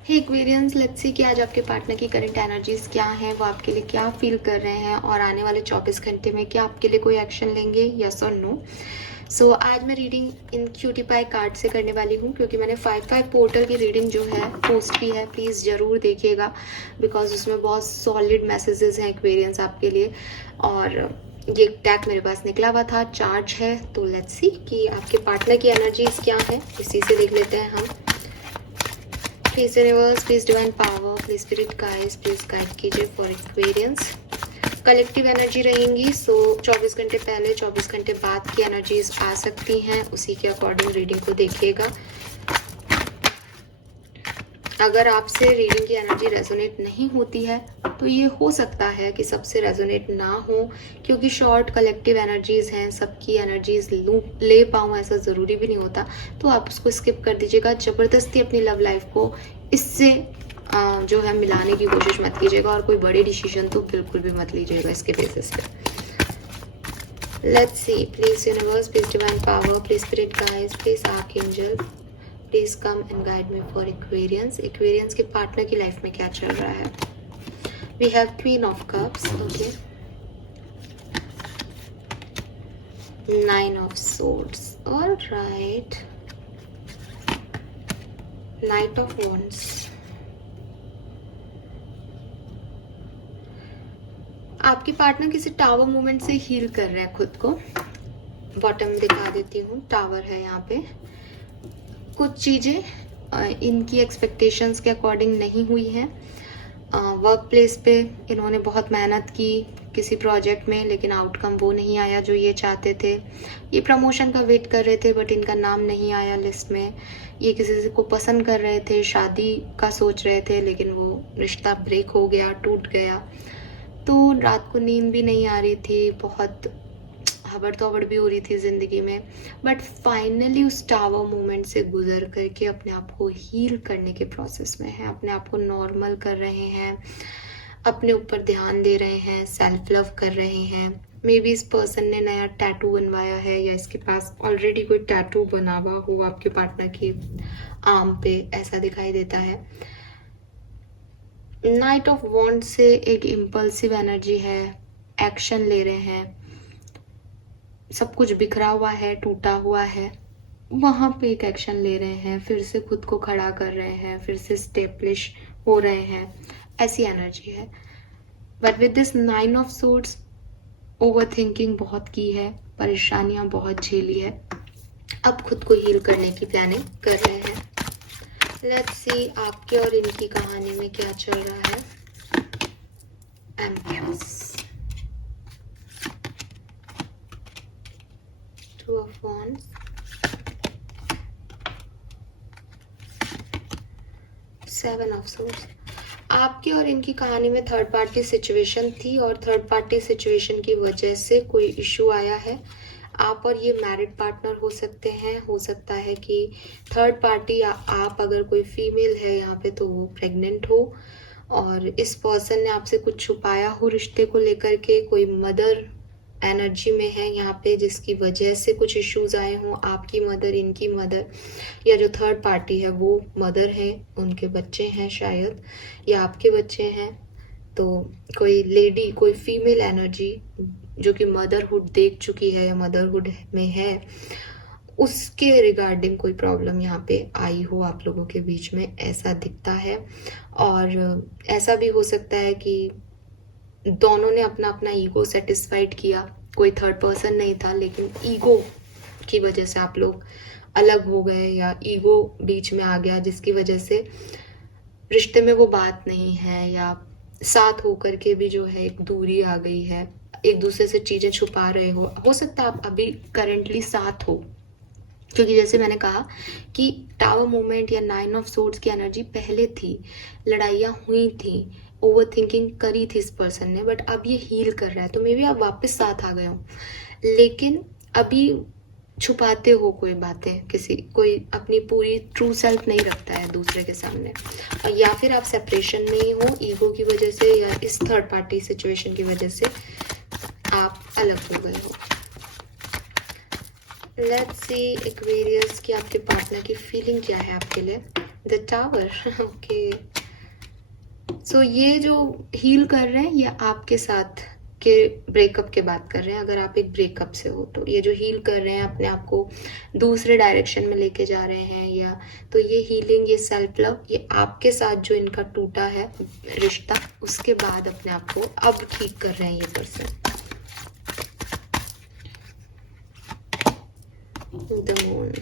Hey Aquarians, let's see कि आज आपके पार्टनर की करंट एनर्जीज क्या हैं, वो आपके लिए क्या फील कर रहे हैं और आने वाले 24 घंटे में क्या आपके लिए कोई एक्शन लेंगे, यस और नो। सो आज मैं रीडिंग इन क्यूटी पाई कार्ड से करने वाली हूँ, क्योंकि मैंने 5/5 पोर्टल की रीडिंग जो है पोस्ट की है। प्लीज़ ज़रूर देखिएगा, बिकॉज उसमें बहुत सॉलिड मैसेजेस हैं एक्वेरियंस आपके लिए। और ये टैग मेरे पास निकला हुआ था, चार्ज है। तो लेट्स सी कि आपके पार्टनर की एनर्जीज क्या है, इसी से देख लेते हैं हम। Please universe, please divine power, please spirit guides, please guide कीजिए फॉर एक्वेरियंस। कलेक्टिव एनर्जी रहेंगी, सो 24 घंटे पहले 24 घंटे बाद की एनर्जीज आ सकती हैं, उसी के अकॉर्डिंग रीडिंग को देखिएगा। अगर आपसे रीडिंग की एनर्जी रेजोनेट नहीं होती है तो ये हो सकता है कि सबसे रेजोनेट ना हो, क्योंकि शॉर्ट कलेक्टिव एनर्जीज हैं, सबकी एनर्जीज ले पाऊँ ऐसा ज़रूरी भी नहीं होता। तो आप उसको स्किप कर दीजिएगा। ज़बरदस्ती अपनी लव लाइफ को इससे जो है मिलाने की कोशिश मत कीजिएगा, और कोई बड़े डिसीजन तो बिल्कुल भी मत लीजिएगा इसके बेसिस पे। Let's see, please universe, please divine power, please spirit guides, please archangel, please come and guide me for Aquarians. Aquarians के पार्टनर की लाइफ में क्या चल रहा है। We have queen of cups, okay, nine of swords, alright, knight of wands. आपकी partner किसी tower movement से हील कर रहे हैं खुद को। बॉटम दिखा देती हूँ, टावर है यहाँ पे। कुछ चीज़ें इनकी एक्सपेक्टेशंस के अकॉर्डिंग नहीं हुई हैं। वर्क प्लेस पे इन्होंने बहुत मेहनत की किसी प्रोजेक्ट में, लेकिन आउटकम वो नहीं आया जो ये चाहते थे। ये प्रमोशन का वेट कर रहे थे, बट इनका नाम नहीं आया लिस्ट में। ये किसी को पसंद कर रहे थे, शादी का सोच रहे थे, लेकिन वो रिश्ता ब्रेक हो गया, टूट गया। तो रात को नींद भी नहीं आ रही थी, बहुत हबड़ तोबड़ भी हो रही थी ज़िंदगी में, बट फाइनली उस टावर मूवमेंट से गुजर करके अपने आप को हील करने के प्रोसेस में है, अपने आप को नॉर्मल कर रहे हैं, अपने ऊपर ध्यान दे रहे हैं, सेल्फ लव कर रहे हैं। मे बी इस पर्सन ने नया टैटू बनवाया है, या इसके पास ऑलरेडी कोई टैटू बना हुआ हो आपके पार्टनर की आर्म पे, ऐसा दिखाई देता है। नाइट ऑफ वॉन्ड से एक इम्पल्सिव एनर्जी है, एक्शन ले रहे हैं, सब कुछ बिखरा हुआ है, टूटा हुआ है, वहाँ पे एक एक्शन ले रहे हैं, फिर से खुद को खड़ा कर रहे हैं, फिर से स्टेब्लिश हो रहे हैं, ऐसी एनर्जी है। But with this 9 of swords, over thinking बहुत की है, परेशानियाँ बहुत झेली है, अब खुद को हील करने की प्लानिंग कर रहे हैं। लेट्स सी आपके और इनकी कहानी में क्या चल रहा है। Empress, Two of Wands, Seven of Swords। आपकी और इनकी कहानी में थर्ड पार्टी सिचुएशन थी, और थर्ड पार्टी सिचुएशन की वजह से कोई इशू आया है। आप और ये मैरिड पार्टनर हो सकते हैं, हो सकता है कि थर्ड पार्टी या आप, अगर कोई फीमेल है यहाँ पे तो वो प्रेग्नेंट हो, और इस पर्सन ने आपसे कुछ छुपाया हो रिश्ते को लेकर के। कोई मदर एनर्जी में है यहाँ पे, जिसकी वजह से कुछ इश्यूज आए हों। आपकी मदर, इनकी मदर, या जो थर्ड पार्टी है वो मदर है, उनके बच्चे हैं शायद, या आपके बच्चे हैं। तो कोई लेडी, कोई फीमेल एनर्जी जो कि मदरहुड देख चुकी है या मदरहुड में है, उसके रिगार्डिंग कोई प्रॉब्लम यहाँ पे आई हो आप लोगों के बीच में, ऐसा दिखता है। और ऐसा भी हो सकता है कि दोनों ने अपना अपना ईगो सेटिस्फाइड किया, कोई थर्ड पर्सन नहीं था, लेकिन ईगो की वजह से आप लोग अलग हो गए, या ईगो बीच में आ गया, जिसकी वजह से रिश्ते में वो बात नहीं है, या साथ होकर के भी जो है एक दूरी आ गई है, एक दूसरे से चीज़ें छुपा रहे हो सकता है आप अभी करेंटली साथ हो, क्योंकि जैसे मैंने कहा कि टावर मूवमेंट या 9 ऑफ सोर्ड्स की एनर्जी पहले थी, लड़ाइयाँ हुई थी, ओवर थिंकिंग करी थी इस पर्सन ने, बट अब ये हील कर रहा है, तो मे बी आप वापस साथ आ गए हो, लेकिन अभी छुपाते हो कोई बातें, कोई अपनी पूरी ट्रू सेल्फ नहीं रखता है दूसरे के सामने, और या फिर आप सेपरेशन में ही हो ईगो की वजह से, या इस थर्ड पार्टी सिचुएशन की वजह से आप अलग हो गए हो। लेट्स सी एक्वेरियस की आपके पार्टनर की फीलिंग क्या है आपके लिए। The tower. ओके, सो ये जो हील कर रहे हैं ये आपके साथ के ब्रेकअप के बात कर रहे हैं। अगर आप एक ब्रेकअप से हो तो ये जो हील कर रहे हैं अपने आप को दूसरे डायरेक्शन में लेके जा रहे हैं, या तो ये हीलिंग, ये सेल्फ लव, ये आपके साथ जो इनका टूटा है रिश्ता उसके बाद अपने आप को अब ठीक कर रहे हैं ये पर्सन। The moon.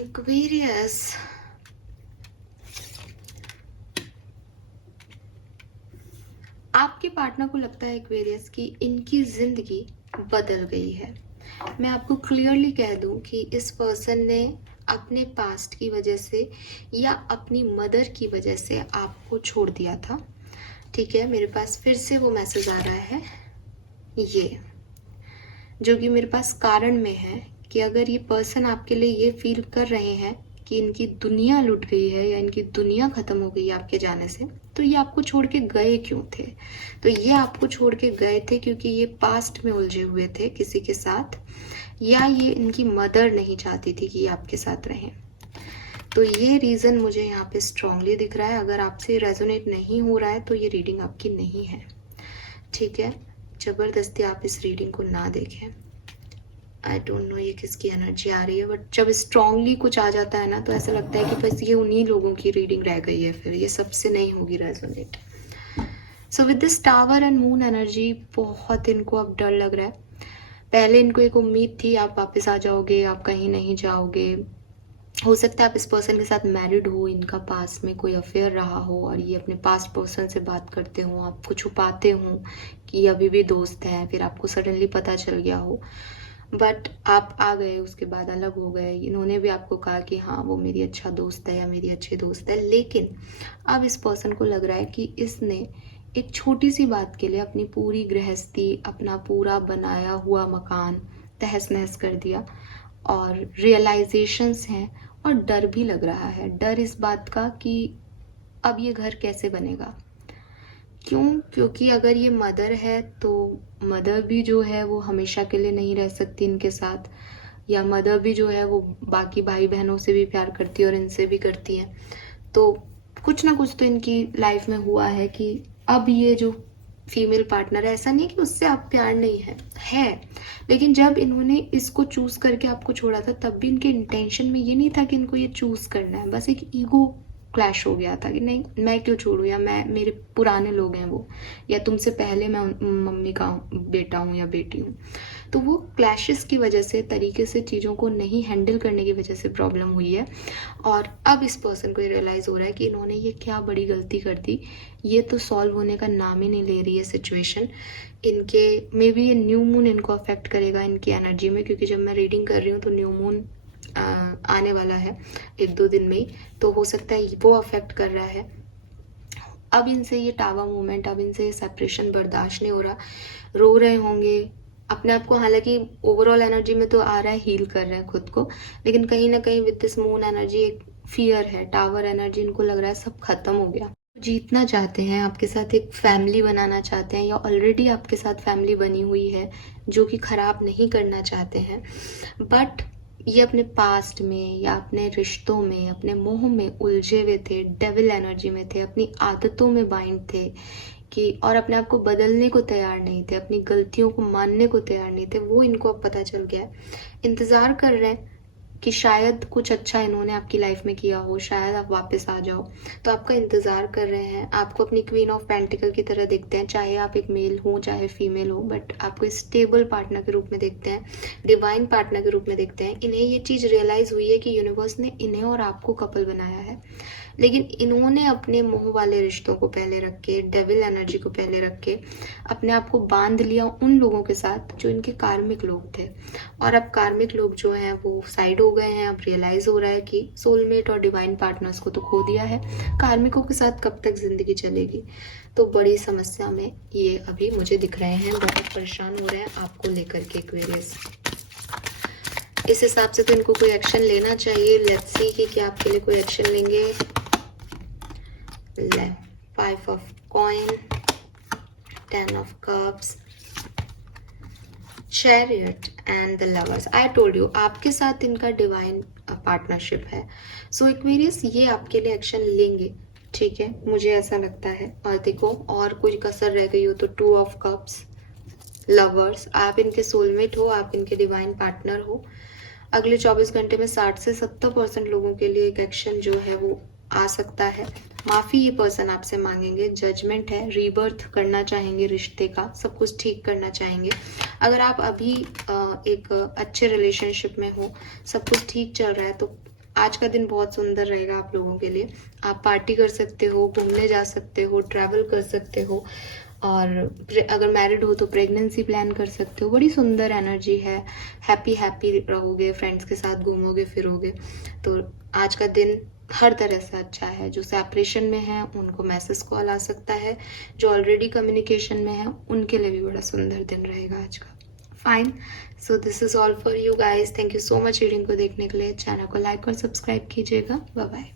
Aquarius, आपके पार्टनर को लगता है एक्वेरियस की इनकी जिंदगी बदल गई है। मैं आपको क्लियरली कह दूं कि इस पर्सन ने अपने पास्ट की वजह से या अपनी मदर की वजह से आपको छोड़ दिया था। ठीक है, मेरे पास फिर से वो मैसेज आ रहा है ये, जो कि मेरे पास कारण में है कि अगर ये पर्सन आपके लिए ये फील कर रहे हैं कि इनकी दुनिया लुट गई है या इनकी दुनिया खत्म हो गई है आपके जाने से, तो ये आपको छोड़ के गए क्यों थे? तो ये आपको छोड़ के गए थे क्योंकि ये पास्ट में उलझे हुए थे किसी के साथ, या ये इनकी मदर नहीं चाहती थी कि ये आपके साथ रहें। तो ये रीज़न मुझे यहाँ पे स्ट्रांगली दिख रहा है। अगर आपसे रेजोनेट नहीं हो रहा है तो ये रीडिंग आपकी नहीं है। ठीक है, ज़बरदस्ती आप इस रीडिंग को ना देखें। आई डोंट नो ये किसकी एनर्जी आ रही है, बट जब स्ट्रांगली कुछ आ जाता है ना तो ऐसा लगता है कि बस ये उन्हीं लोगों की रीडिंग रह गई है, फिर ये सबसे नहीं होगी resonate. So with this tower and moon energy बहुत इनको अब डर लग रहा है। पहले इनको एक उम्मीद थी आप वापस आ जाओगे, आप कहीं नहीं जाओगे। हो सकता है आप इस पर्सन के साथ मैरिड हो, इनका पास में कोई अफेयर रहा हो और ये अपने पास्ट पर्सन से बात करते हो, आपको छुपाते हो कि अभी भी दोस्त हैं, फिर आपको सडनली पता चल गया हो, बट आप आ गए, उसके बाद अलग हो गए। इन्होंने भी आपको कहा कि हाँ वो मेरी अच्छा दोस्त है या मेरी अच्छी दोस्त है, लेकिन अब इस पर्सन को लग रहा है कि इसने एक छोटी सी बात के लिए अपनी पूरी गृहस्थी, अपना पूरा बनाया हुआ मकान तहस नहस कर दिया। और रियलाइजेशंस हैं और डर भी लग रहा है, डर इस बात का कि अब ये घर कैसे बनेगा। क्यों? क्योंकि अगर ये मदर है तो मदर भी जो है वो हमेशा के लिए नहीं रह सकती इनके साथ, या मदर भी जो है वो बाकी भाई बहनों से भी प्यार करती है और इनसे भी करती है। तो कुछ ना कुछ तो इनकी लाइफ में हुआ है कि अब ये जो फीमेल पार्टनर है, ऐसा नहीं है कि उससे आप प्यार नहीं है, लेकिन जब इन्होंने इसको चूज करके आपको छोड़ा था तब भी इनके इंटेंशन में ये नहीं था कि इनको ये चूज करना है, बस एक ईगो क्लैश हो गया था कि नहीं मैं क्यों छोड़ूं, या मैं, मेरे पुराने लोग हैं वो, या तुमसे पहले मैं मम्मी का बेटा हूँ या बेटी हूँ। तो वो क्लैशेस की वजह से, तरीके से चीज़ों को नहीं हैंडल करने की वजह से प्रॉब्लम हुई है। और अब इस पर्सन को ये रियलाइज़ हो रहा है कि इन्होंने ये क्या बड़ी गलती कर दी, ये तो सॉल्व होने का नाम ही नहीं ले रही है सिचुएशन। इनके मे बी ये न्यू मून इनको अफेक्ट करेगा इनकी एनर्जी में, क्योंकि जब मैं रीडिंग कर रही हूँ तो न्यू मून आने वाला है 1-2 दिन में ही, तो हो सकता है वो अफेक्ट कर रहा है। अब इनसे ये टावर मूवमेंट, अब इनसे ये सेपरेशन बर्दाश्त नहीं हो रहा, रो रहे होंगे अपने आप को। हालांकि ओवरऑल एनर्जी में तो आ रहा है हील कर रहे हैं खुद को, लेकिन कहीं ना कहीं विद दिस मून एनर्जी एक फियर है, टावर एनर्जी, इनको लग रहा है सब खत्म हो गया। जीतना चाहते हैं, आपके साथ एक फैमिली बनाना चाहते हैं, या ऑलरेडी आपके साथ फैमिली बनी हुई है जो कि खराब नहीं करना चाहते हैं, बट ये अपने पास्ट में या अपने रिश्तों में, अपने मोह में उलझे हुए थे, डेविल एनर्जी में थे, अपनी आदतों में बाइंड थे कि, और अपने आप को बदलने को तैयार नहीं थे, अपनी गलतियों को मानने को तैयार नहीं थे। वो इनको अब पता चल गया है, इंतज़ार कर रहे हैं कि शायद कुछ अच्छा इन्होंने आपकी लाइफ में किया हो, शायद आप वापस आ जाओ, तो आपका इंतज़ार कर रहे हैं, आपको अपनी क्वीन ऑफ पेंटिकल की तरह देखते हैं, चाहे आप एक मेल हो चाहे फीमेल हो, बट आपको स्टेबल पार्टनर के रूप में देखते हैं, डिवाइन पार्टनर के रूप में देखते हैं। इन्हें ये चीज़ रियलाइज़ हुई है कि यूनिवर्स ने इन्हें और आपको कपल बनाया है, लेकिन इन्होंने अपने मोह वाले रिश्तों को पहले रख के, डेविल एनर्जी को पहले रख के अपने आप को बांध लिया उन लोगों के साथ जो इनके कार्मिक लोग थे। और अब कार्मिक लोग जो हैं वो साइड हो गए हैं। अब रियलाइज हो रहा है कि सोलमेट और डिवाइन पार्टनर्स को तो खो दिया है, कार्मिकों के साथ कब तक जिंदगी चलेगी। तो बड़ी समस्या में ये अभी मुझे दिख रहे हैं, बहुत परेशान हो रहे हैं आपको लेकर के एक्वेरियस। इस हिसाब से तो इनको कोई एक्शन लेना चाहिए। लेट्स सी कि क्या आपके लिए कोई एक्शन लेंगे। 5 of coin, 10 of cups, chariot and the lovers. I told you आपके साथ इनका डिवाइन पार्टनरशिप है। सो एक्वेरियस ये आपके लिए एक्शन लेंगे, ठीक है, मुझे ऐसा लगता है। और देखो और कोई कसर रह गई हो तो 2 ऑफ कप्स, लवर्स। आप इनके सोलमेट हो, आप इनके डिवाइन पार्टनर हो। अगले 24 घंटे में 60 से 70% लोगों के लिए एक एक्शन जो है वो आ सकता है। माफ़ी ये पर्सन आपसे मांगेंगे, जजमेंट है, रीबर्थ करना चाहेंगे रिश्ते का, सब कुछ ठीक करना चाहेंगे। अगर आप अभी एक अच्छे रिलेशनशिप में हो, सब कुछ ठीक चल रहा है, तो आज का दिन बहुत सुंदर रहेगा आप लोगों के लिए। आप पार्टी कर सकते हो, घूमने जा सकते हो, ट्रैवल कर सकते हो, और अगर मैरिड हो तो प्रेगनेंसी प्लान कर सकते हो। बड़ी सुंदर एनर्जी है, हैप्पी हैप्पी रहोगे, फ्रेंड्स के साथ घूमोगे फिरोगे। तो आज का दिन हर तरह से अच्छा है। जो सेपरेशन में है उनको मैसेज कॉल आ सकता है, जो ऑलरेडी कम्युनिकेशन में है उनके लिए भी बड़ा सुंदर दिन रहेगा आज का। Fine, so this is all for you guys. Thank you so much reading को देखने के लिए। चैनल को लाइक और सब्सक्राइब कीजिएगा। Bye bye.